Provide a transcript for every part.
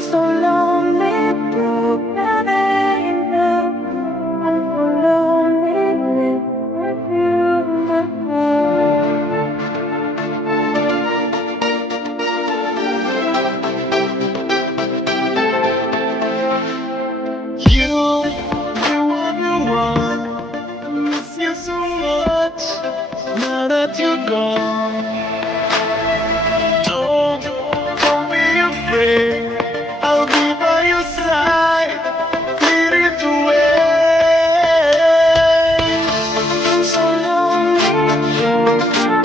so lonely, you never enough. I'm so lonely with you, my heart. You are the one. I miss you so much. Now that you're gone, don't be afraid. I'll be by your side, leading the way. I'm so lonely,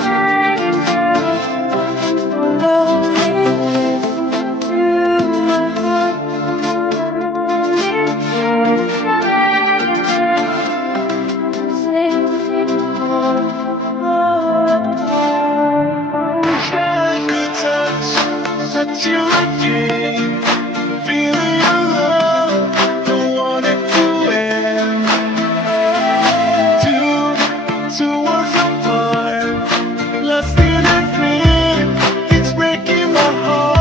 I'm so lonely with you, my heart. Touch you again, feeling your love, don't want it to end. Two worlds apart, lost in a dream, it's breaking my heart.